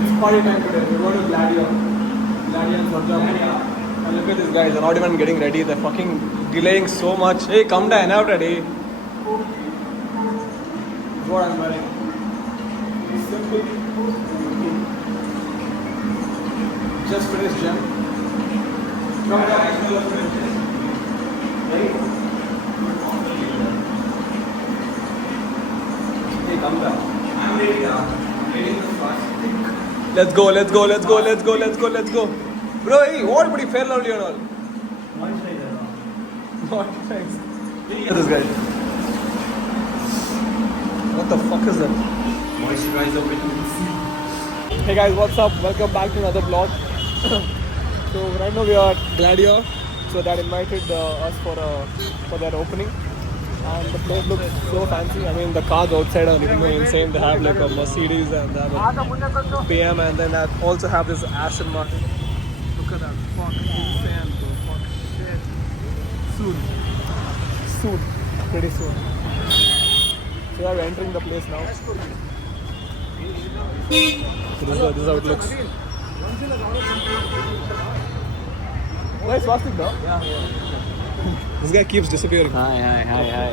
It's party time today. We're going to Gladio. Gladio and Sarjapur. And look at these guys. They're not even getting ready. They're fucking delaying so much. Hey, come down out ready. What I'm wearing. Simple. Just finished gym. Come down. Hey, come down. I'm ready now. Let's go. Bro, hey, what? But he fell earlier and all. Thanks. Look at this guy. What the fuck is that? Moisturizer vitamins. Hey guys, what's up? Welcome back to another vlog. So right now we are at Gladio. So that invited us for their opening. And the place looks so fancy. I mean, the cars outside are looking insane. They have like a Mercedes and they have a PM, and then they also have this Aston Martin. Look at that. Fuck, insane, bro. Fuck, shit. Soon. Pretty soon. So yeah, we're entering the place now. So this is how it looks. Nice plastic though. Yeah. This guy keeps disappearing. Hi.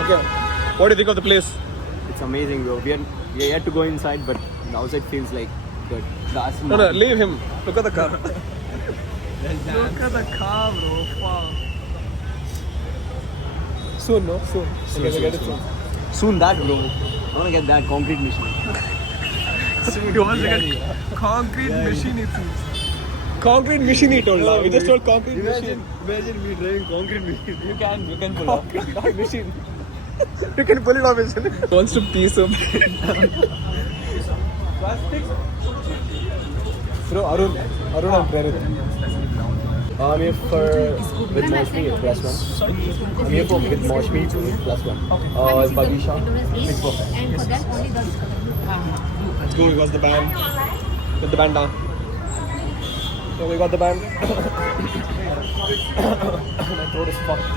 Okay. What do you think of the place? It's amazing, bro. We are yet to go inside, but the outside feels like good. The Aston No, Martin. leave him. Look at the car. Look at the car, bro. Wow. Soon, no? Soon. Okay, we'll get it soon. Soon that, bro. I want to get that concrete machine. Soon. He wants to get concrete machine, it seems. Concrete machine, he told now. He just told concrete machine. Imagine me driving concrete machine. You can pull off. Not machine. You can pull it off, isn't it? He wants to piece of Bro, Arun and Prerit. I'm here with Moshmi, +1. I'm here with Moshmi, +1. Babisha, And for them only the Let's go, we got the band. Get the band down. So we got the band. My throat is fucked.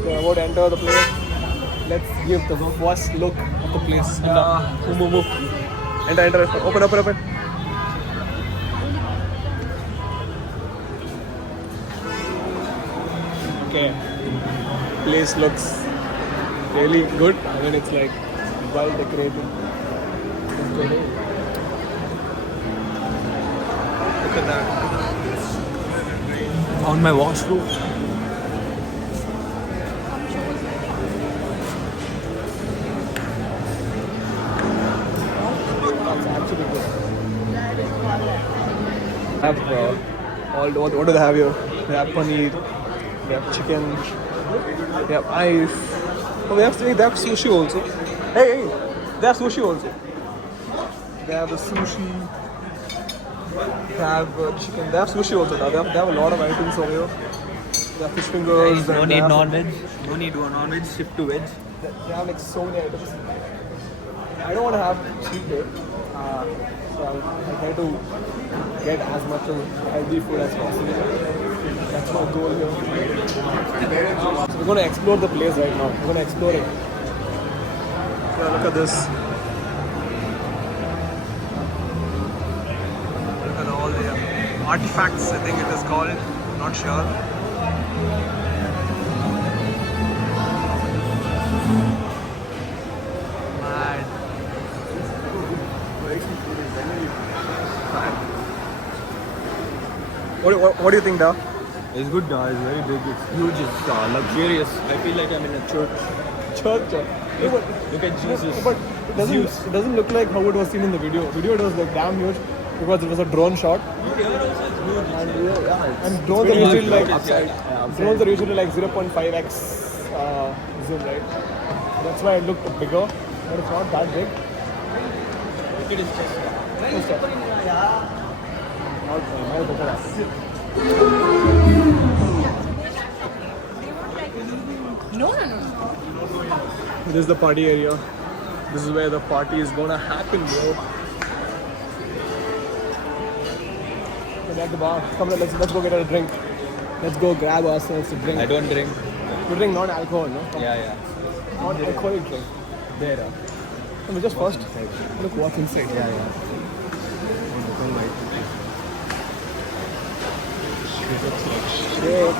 So we're about to enter the place. Let's give the first look of the place. Move. Enter. Open. Okay. Place looks really good. I mean, it's like well decorated. Look at that. Found my washroom. That's actually good. Have what do they have here? They have paneer, they have chicken, they have ice. Oh, they have sushi also. Hey, they have sushi also. They have the sushi. They have chicken. They have sushi also. They have a lot of items over here. They have fish fingers. No need non-veg. No need non-veg. Shift to veg. They have like so many items. I don't want to have cheat day. So I try to get as much of healthy food as possible. That's my goal here. So we're going to explore the place right now. We're going to explore it. Yeah, look at this. Look at all the artifacts, I think it is called. Not sure. What do you think, Da? It's good, it's very big. It's huge. It's luxurious. I feel like I'm in a church. Church. Look at Jesus. But it doesn't look like how it was seen in the video. Video it was like damn huge because it was a drone shot. And drones are usually like drones are usually like 0.5x zoom, right? That's why it looked bigger, but it's not that big. It is just. No. This is the party area. This is where the party is gonna happen, bro. We're at the bar. Come on, let's go get a drink. Let's go grab ourselves a drink. I don't drink. You drink non-alcohol, no? Yeah. Non-alcoholic drink. There. No, just first look what's inside. Yeah, yeah. Shit.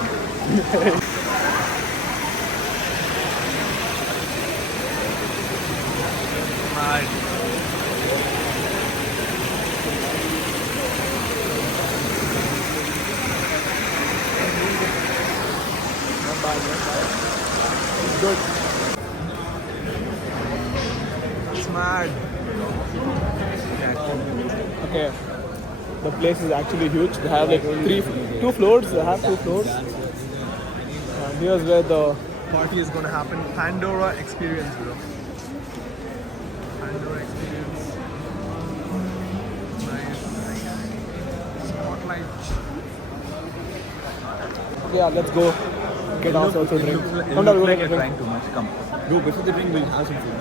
Not bad, not bad. It's good. It's mad. Okay. The place is actually huge. They have like two floors. They have 2 floors. And here's where the party is gonna happen. Pandora Experience, bro. Pandora Experience. Nice. Spotlight. Okay, yeah, let's go. Get ourselves a drink. Come down, we're gonna drink. too much. Come. Bro, before the drink, we'll have some food.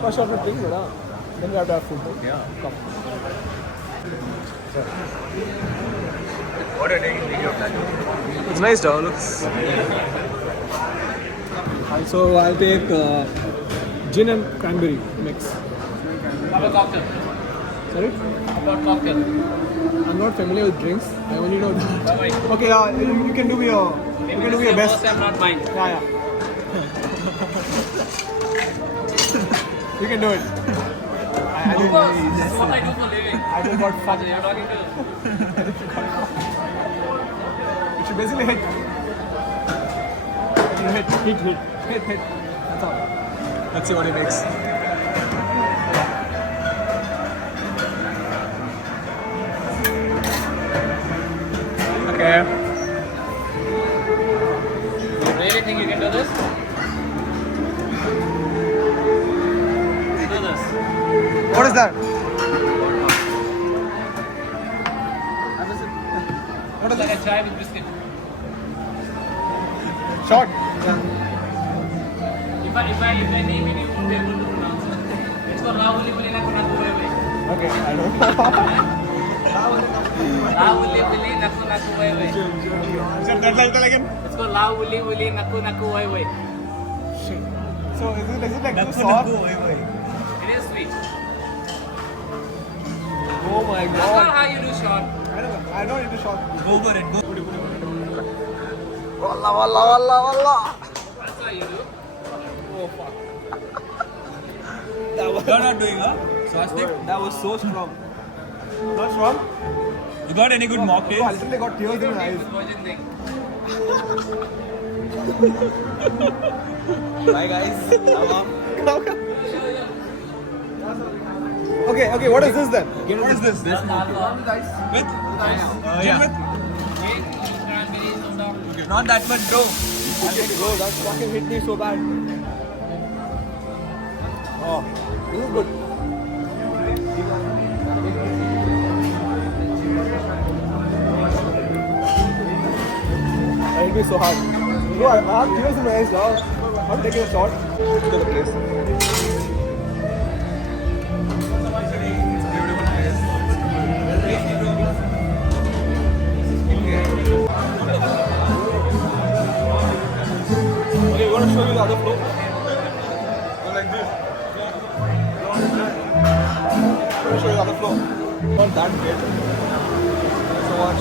First of all, drink, na. Then we have to have food. Yeah. Come. What are you taking your plan? It's nice, dog. Looks. So I'll take gin and cranberry mix. Have a cocktail. Sorry? About cocktail. I'm not familiar with drinks. I only know that. Bye-bye. Okay, you can do your best. First time, not mine. Yeah. You can do it. I Of didn't course, this is what I do for living. I just got fucked. You're talking to. You should basically hit. Hit. That's all. Let's see what he makes. Okay. You really think you can do this? Do this. What is that? What is Like that? a chai with biscuit. Shot. If I name it, you won't be able to pronounce it. It's called Rahuli Bulina Kunaku Wewe. Okay, I know. Rahuli Buli Naku Naku Wewe. Tell again. It's called Rahuli Buli Naku Naku Wewe. So is it like too soft? It is sweet. Oh my That's not god. how you do shot. I don't need to shot. Go for it. Go. Wallah. That's how you do. Oh fuck. You're not doing, huh? Swastik? That was so strong. Not strong? You got any good Bro, I mocktails? literally got tears in my eyes. With virgin thing. Bye, guys. Okay, what is this then? What is this? This Alcohol. with? Yeah. With? Cranberry soda. Not that much, bro. Bro, that fucking hit me so bad. Oh, this is good. That hit me so hard. Bro, I have tears in my eyes now. I'm taking a shot to the place. Okay, we want to show you the other floor. Go like this. I'm going to show you the other floor. Not that great. So much.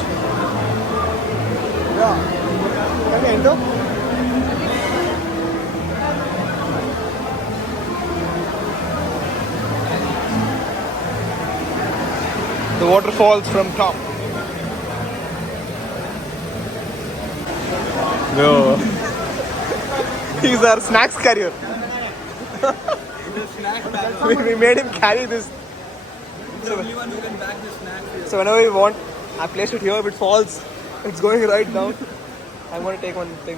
Yeah. Can we enter? The waterfalls from top. No. He's our snacks carrier. we made him carry this. So whenever we want, I place it here. If it falls, it's going right down. I'm going to take one thing.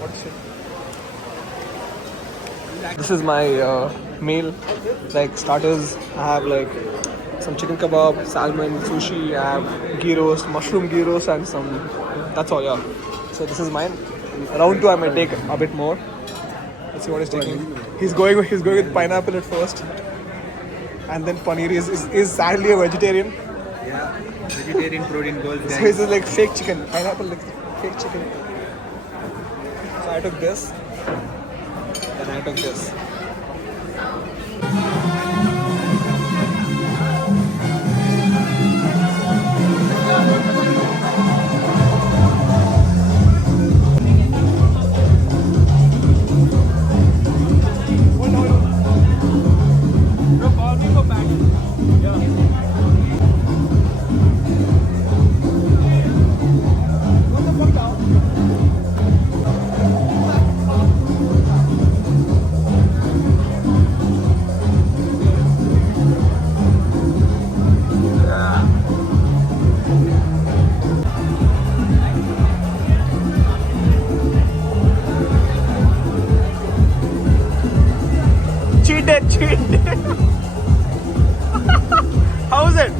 What shit? This is my meal. Like starters, I have like some chicken kebab, salmon, sushi. I have ghee roast, mushroom ghee roast, and some. That's all, yeah. So this is mine. Round 2, I might take a bit more. Let's see what he's taking. He's going with pineapple at first, and then paneer. Is sadly a vegetarian. Yeah. Vegetarian protein goals, So this is like fake chicken. Pineapple like fake chicken. So I took this. Then I took this. Cheat day, cheat day. How is it?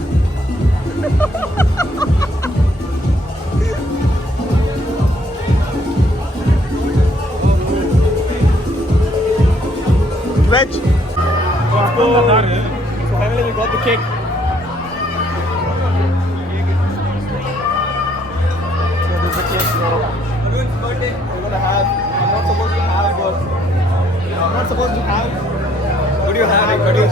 Veg. Let's go. So finally we got the cake. So this is the cake. We're gonna have. I'm not supposed to have, but I'm not supposed to have. What do you have? What do you?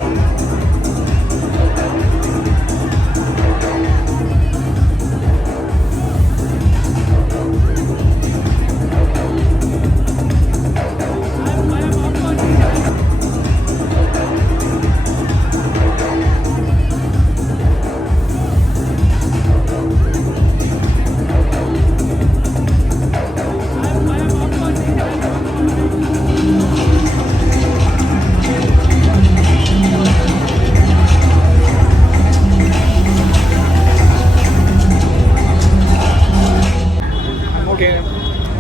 Okay,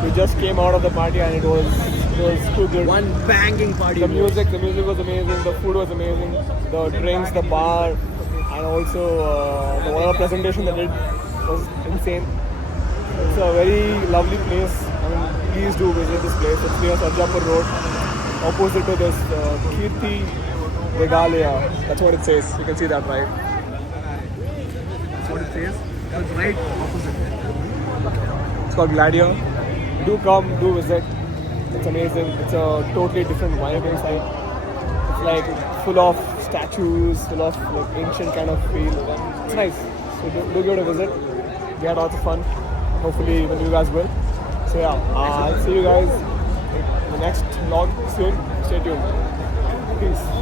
we just came out of the party and it was too good. One banging party. The music was amazing. The food was amazing. The drinks, the bar, and also the whatever presentation they did was insane. It's a very lovely place. I mean, please do visit this place. It's near Sarjapur Road, opposite to this Kirti Regalia. That's what it says. You can see that, right? That's what it says. It's right opposite. It's called Gladio. Do come, do visit. It's amazing. It's a totally different vibe inside. It's like full of statues, full of like ancient kind of feel. It's nice. So do give it a visit. We had lots of fun. Hopefully even you guys will. So yeah, I'll see you guys in the next vlog soon. Stay tuned. Peace.